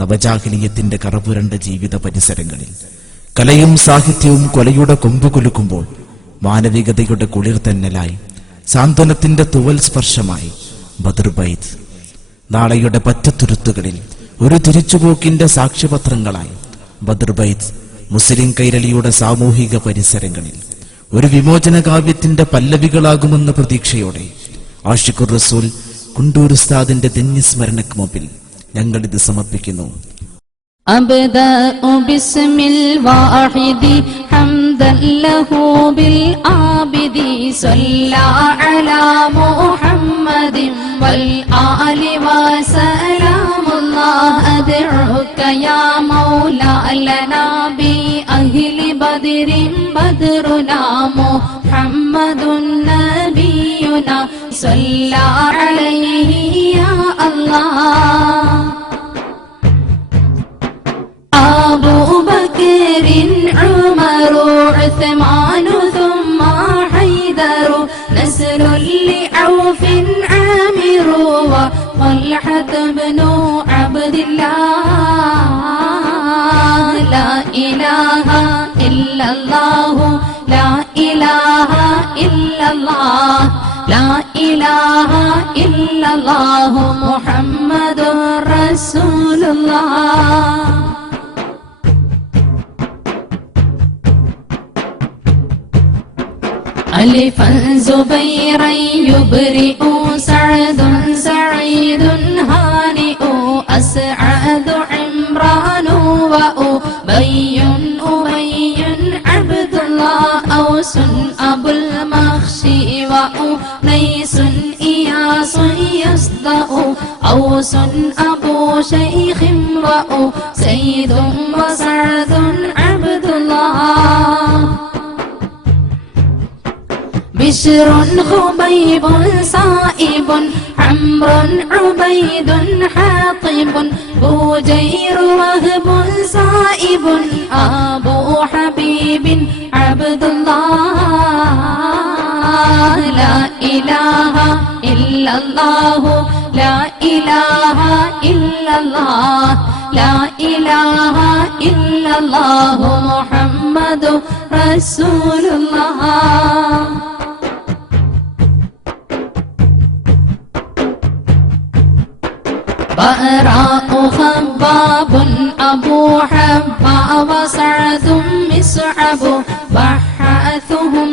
നവജാഹിലീയത്തിന്റെ കറപുരണ്ട ജീവിത പരിസരങ്ങളിൽ. കലയും സാഹിത്യവും കൊലയുടെ കൊമ്പ് കുലുക്കുമ്പോൾ മാനവികതയുടെ കുളിർ തന്നലായി. സാന്ത്വനത്തിന്റെ തുവൽ സ്പർശമായി. ബദർബൈദ് നാളെയുടെ പറ്റത്തുരുത്തുകളിൽ ഒരു തിരിച്ചുപോക്കിന്റെ സാക്ഷ്യപത്രങ്ങളായി. ബദർബൈദ് മുസ്ലിം കൈരളിയുടെ സാമൂഹിക പരിസരങ്ങളിൽ. ഒരു വിമോചന കാവ്യത്തിന്റെ പല്ലവികളാകുമെന്ന പ്രതീക്ഷയോടെ ആഷിഖുർ റസൂൽ കുണ്ടൂർ ഉസ്താദിന്റെ ധന്യസ്മരണക്ക് മുമ്പിൽ ഞങ്ങളിത് സമർപ്പിക്കുന്നു أبدأ باسم الواحد حمدا له بالعابد صلى على محمد والآل وسلام الله أدعوك يا مولا لنا بأهل بدر بدرنا محمد نبينا صلى عليه يا الله. أبو بكر عمر عثمان ثم حيدر نسل لعوف عامر وطلحة بن عبد الله. لا إله إلا الله. لا إله إلا الله. لا إله إلا الله محمد رسول الله. ألفا زبيرا يبرئ سعد سعيد هانئ أسعد عمران وأبي أبي عبد الله أوس أبو المخشي وأنيس إياس يصدأ أوس أبو شيخ وأسيد وسعد عبد الله. بشر خبيب صائب عمرو عبيد حاطب بوجير وهب صائب أبو حبيب عبد الله. لا إله إلا الله. لا إله إلا الله. لا إله إلا الله. محمد رسول الله براء خباب أبو حبا وسعد مسعب بحاثهم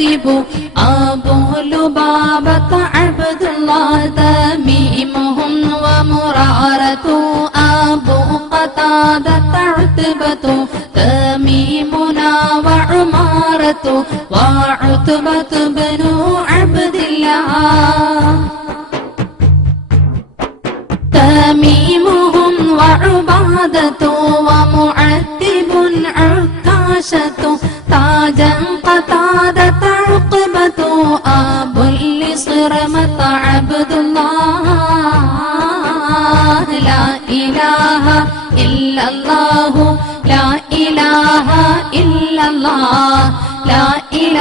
ومعتب أبو لبابة عبد الله تميمهم ومرارة. أبو قتادة عتبة تميمنا وعمارة. وعتبة بن عبد الله تميمهم وعبادة. ومعتب عكاشة تاجا قتادة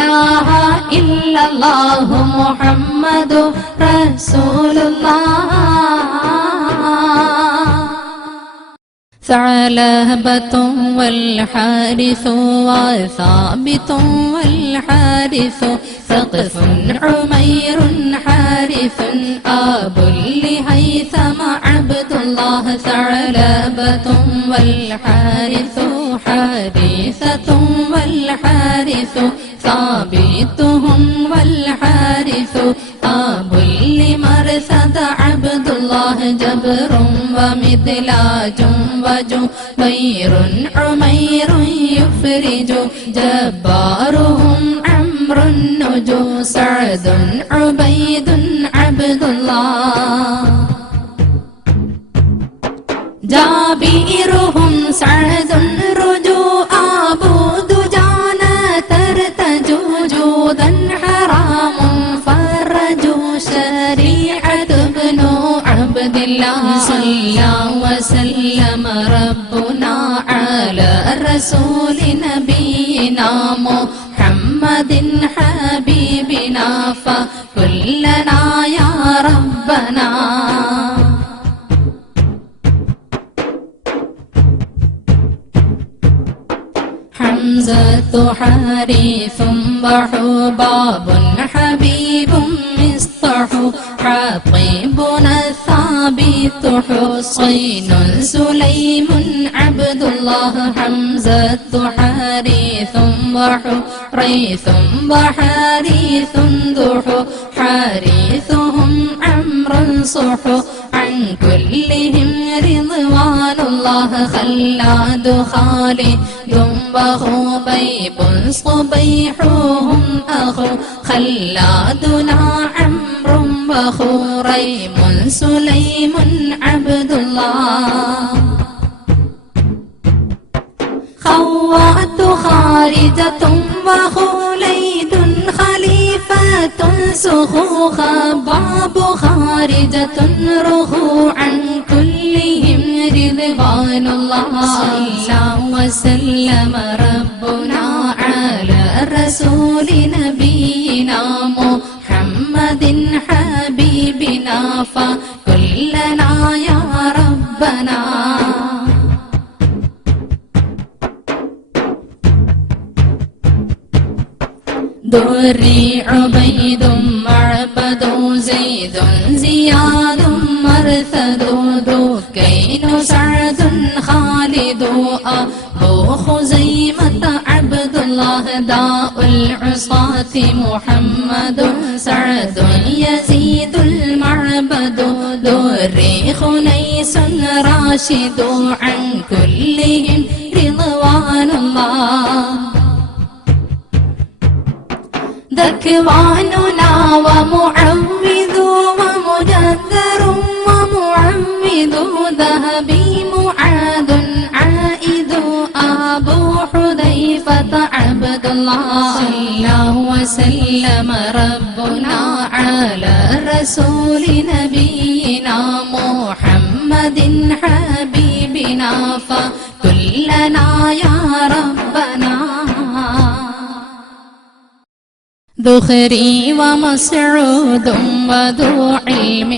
إله إلا الله محمد رسول الله ثعلبة والحارث وثابت والحارث ثقف عمير حارث أبو لهيثم عبد الله. ثعلبة والحارث حارثة والحارث ثابتهم والحارث. أبو لمرثد عبد الله جبر ومثلاج وجبير عمير يفرج. جبارهم عمرو النجو سعد عبيد رسول نبينا محمد حبيبنا فكلنا يا ربنا. حمزة حريف وحباب حبيب مصطح حطيبنا الثابت حسين سليم الله حمزة حارث وحريث وحارث ذح. حارثهم عمرو صح. عن كلهم رضوان الله خلاد خالد. وخبيب صبيحهم أخو خلادنا عمرو وخريم سليم عبد الله. خوات خارجة وخليد خليفة سخو خباب خارجة رخوعا كلهم رضوان الله. صلى وسلم ربنا على رسول نبينا محمد حبيبنا. فكلنا دري عبيد معبد زيد زياد مرثد دكين سعد خالد أبو خزيمة عبد الله داء العصاة محمد سعد يزيد المعبد دري خنيس راشد عن كلهم رضوان الله ذكواننا ومعوذ ومجدر ومعوذ ذهبي معاذ عائد أبو حذيفة عبد الله. صلى وسلم ربنا على رسول نبينا محمد حبيبنا. فكلنا يا ربنا ذخري ومسعود وذو علم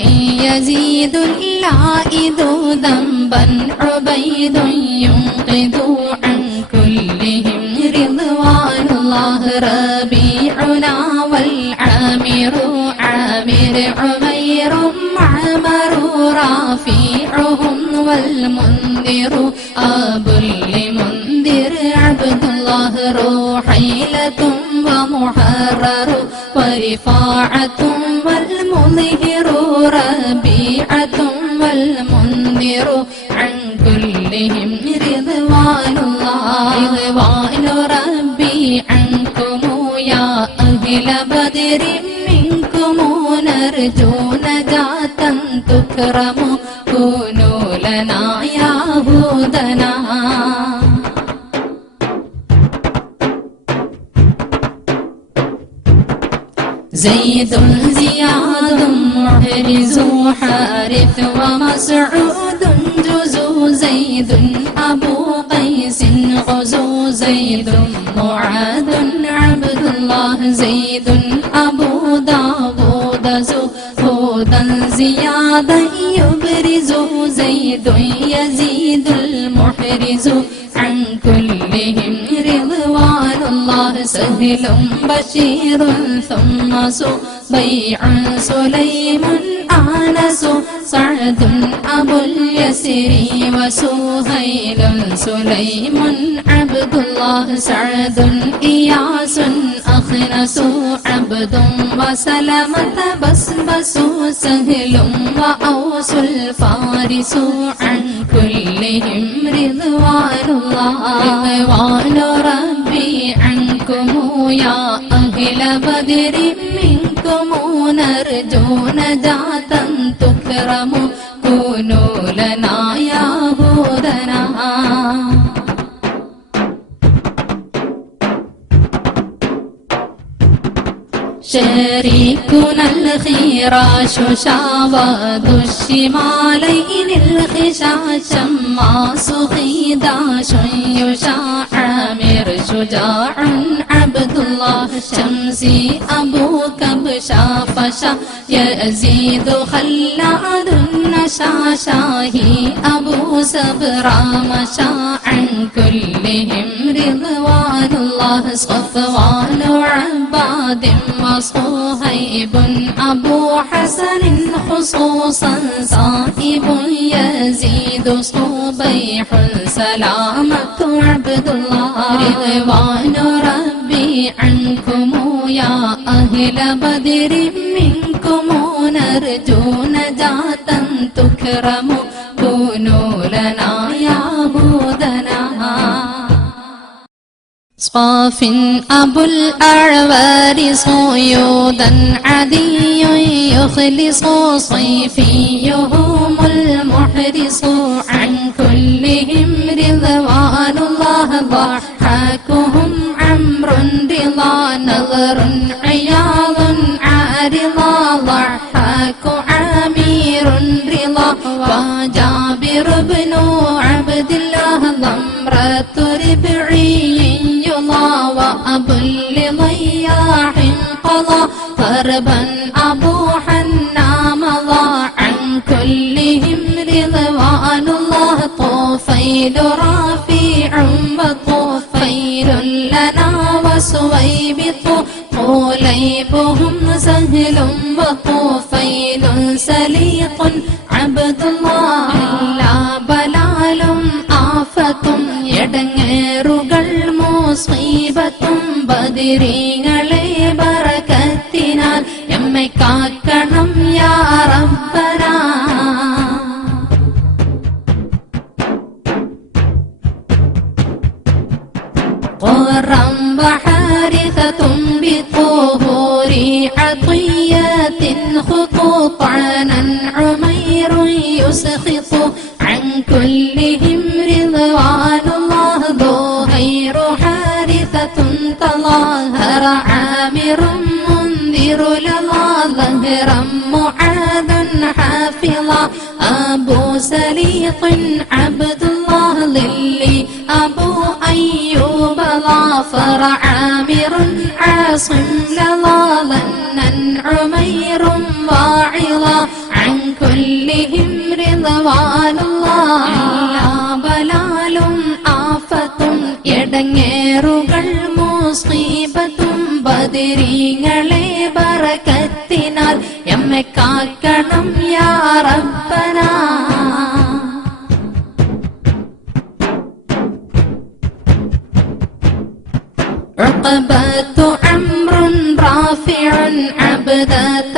يزيد اللائذ ذنبا عبيد ينقذ عن كلهم رضوان الله ربيعنا والعامر عامر عمير معمر رافيعهم والمنذر أبو المنذر عبد الله روحيلة ورفاعة والمظهر ربيعة والمنذر عن كلهم رضوان الله. رضوان ربي عنكم يا أهل بدر منكم نرجو نجاة تكرم. كونوا لنا يا هودنا. زيد زياد محرز حارث ومسعود جزو زيد أبو قيس غزو زيد معاذ عبد الله زيد أبو داود زهودا زيادا يبرز زيد يزيد المحرز سهل بشير ثم صبيع سليم آنس سعد أبو اليسر وسهيل سليم عبد الله سعد إياس أخنس عبد وسلمة بسبس سهل وأوس الفارس عن كلهم رضوان الله. رضوان عنكم يا أهل بدر منكم نرجو نجاة تكرم كونوا لنا يا هودنا شريكنا الخيراش شاوذ الشمالين الخشاش شماس خيداش يشاع عامر شجاع عبد الله شمسي أبو كبشا فشا يزيد خلاد نشا شاهي أبو سبرا مشا عن كلهم رضوان الله صفوان عباد وصهيب أبو حسن خصوصا صائب يزيد صبيح سلامة عبد الله رضوان عنكم يا أهل بدر منكم نرجو نجاة تكرم كونوا لنا يا هودنا صاف أبو الأعوار صيودا عدي يخلص صيفيهم المحرص عن كلهم نظر عياض عارضا ضحاك عامير رضا. وجابر بن عبد الله ضمرة ربعي يضا. وأبو لضياح قضى. ضربا أبو حنا مضى عن كلهم رضوان الله طفيل رافع قليبهم سهل وطفيل سليط عبد الله لا بلال آفة എടങ്ങേറുകൾ മുസീബത്തും ബദിരീങ്ങളെ ബറക്കത്തിനാൽ എമ്മെ കാക്കണം യാ റബ്ബനാ عنا عمير يسخط عن كلهم رضوان الله ظهير حارثة تظاهر عامر منذر لظى ظهرا معاذ حافظا. أبو سليط عبد الله ظلي أبو أيوب ظافر عامر عاصم لظى എടങ്ങേറുകൾ മുസീബത്തും ബദിരീങ്ങളെ ബറക്കത്തിനാൽ എമ്മെ കാക്കണം യാ റബ്ബനാ عقبة عمرو رافع عبدة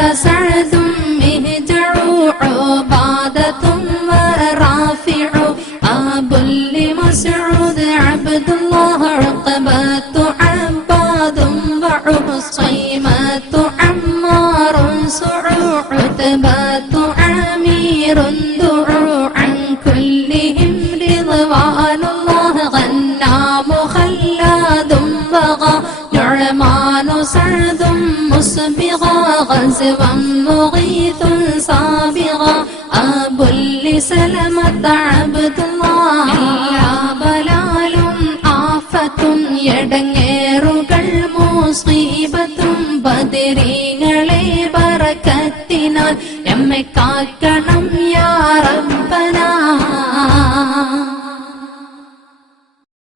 مسبغا غزوا مغيث سابغا أبو لسلمة عبد الله لا بلال آفة എടങ്ങേറുകൾ മുസീബത്തും ബദിരീങ്ങളെ ബറക്കത്തിനാൽ എമ്മെ കാക്കണം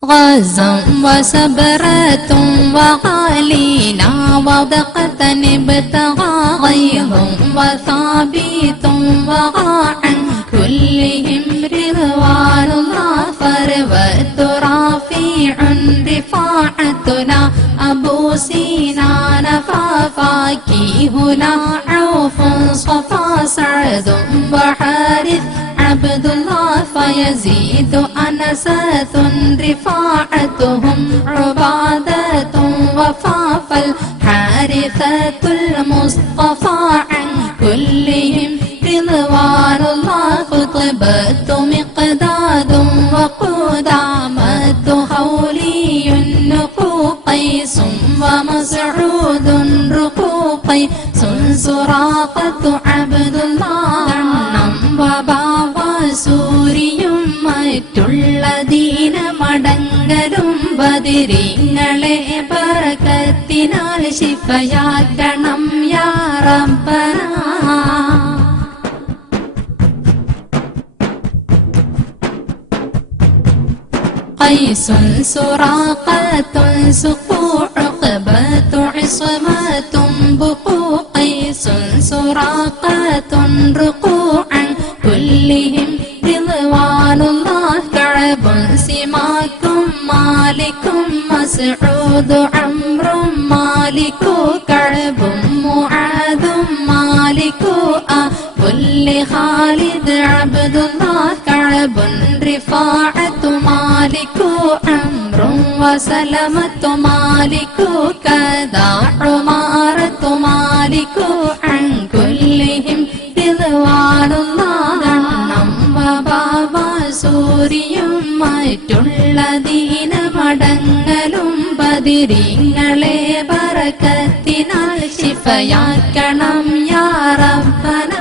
غزا وسبرة وغالينا وبقة ابتغى غيظ وثابت عن كلهم رضوان الله فروت رافع رفاعتنا أبو سينان ففاكيهنا عوف صفا سعد وحارث عبد الله فيزيد أنسة رفاعتهم عبادة وفاف الحارثة المصطفى عن كلهم رضوان الله خطبت ദീനമടങ്ങലും ബദിരിങ്ങളെ പറക്കത്തിനാൽ ശിഫയാക്കണം യാ റബ്ബനാ قيس سراقة سقوا عقبة عصمة بقوا قيس سراقة رقوعا كلهم മസ്ഊദ് അംറും മാലിക്കു കഴബും മുആദും മാലിക്കു പുല്ലി ഖാലിദ് അബ്ദുല്ലാഹ് കഴബുൻ റിഫാഅത്തു മാലിക്കു അംറും വസലമത്തു മാലിക്കു കദാ ഉമാറത്തു മാലിക്കു അൻ കുല്ലിഹിം തിരുവാടുന്നാണ് സൂര്യം മറ്റുള്ള ദീനമടങ്ങ കതിരിങ്ങളെ പറക്കത്തിനാൽ ശിഫയാക്കണം യാറപ്പന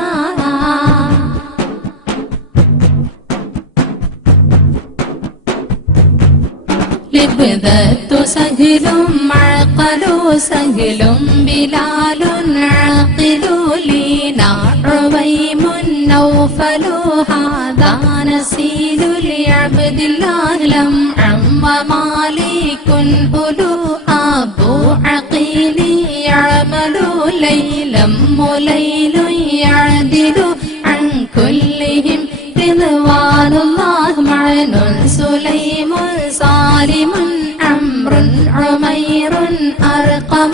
ലബ്ദത്തു സഹിലും മഴക്കലു സഹിലും ബിലാലുൻ അഖിലു ലീനാ ഉവൈമുൻ നൗഫലു ഹാദാ നസീലുൽ അബ്ദില്ലാഹ് ലം مالك أولو أبو عقيل يعمل ليلا مليل يعدل عن كلهم رضوان الله معن سليم سالم عمرو عمير أرقم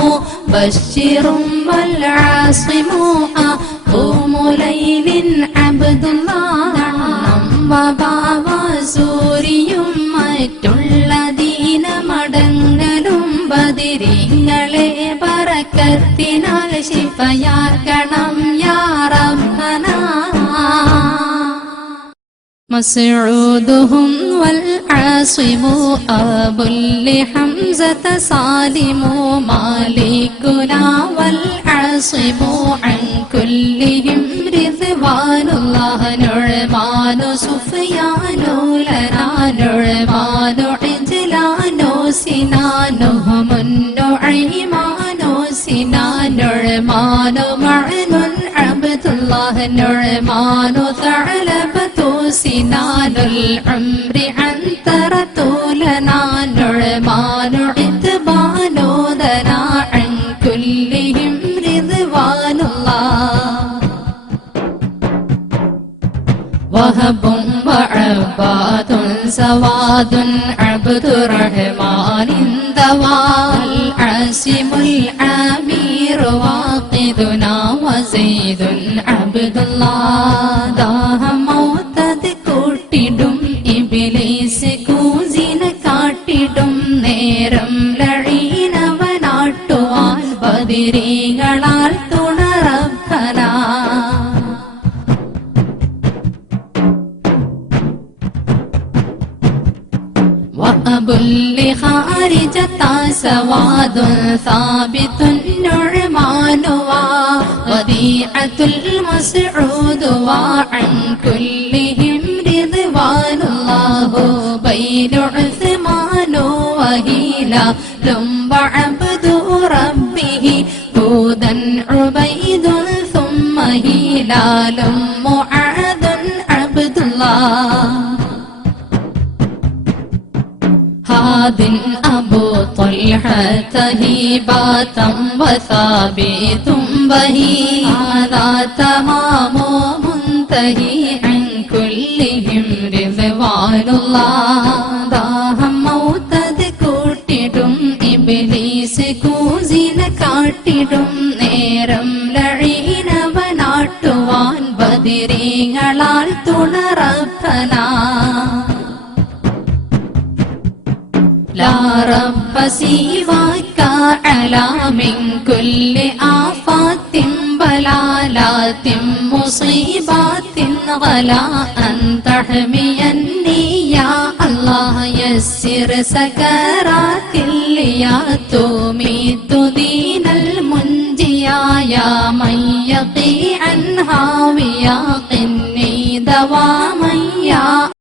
مبشر والعاصم ശിഫയാക്കണം യാറബന مسعودهم والعاصم أبو لحمزة سالم مالكنا والعاصم عن كلهم رضوان الله نعمان سفيان لنا نعمان عجلان سنانهم النعيمان سنان نعمان معن عبد الله نعمان ثعلبة سنان العمر عنترة لنا نعمان عتبان دنا عن كلهم رضوان الله. وهب وعباد سواد عبد الرحمن ذوى العاصم وزيد عبد الله بين عثمان وهيلا ثم عبد ربه هودا عبيد ثم هلال معاذ عبد الله. هاد أبو طلحة هيبة وثابت بهي هذا تمام منتهي عن كلهم رضوان الله. വാണിടും നേരം ലഴീനവ നാട്ടുവാൻ ബദിരീങ്ങളാൽ തുണറപ്പന ലാറപ്പ സീവാക്ക അലാമിൻ കുല്ല് ആഫാത്തിൻ ബലാലാത്തിൻ മുസീബാത്തിൻ വലാ അന്തഹമിയന്നീ യാ അല്ലാഹ് യസ്സിർ സകറാത്തിൽ യാ يا من يقي عنها ويقني دواما يا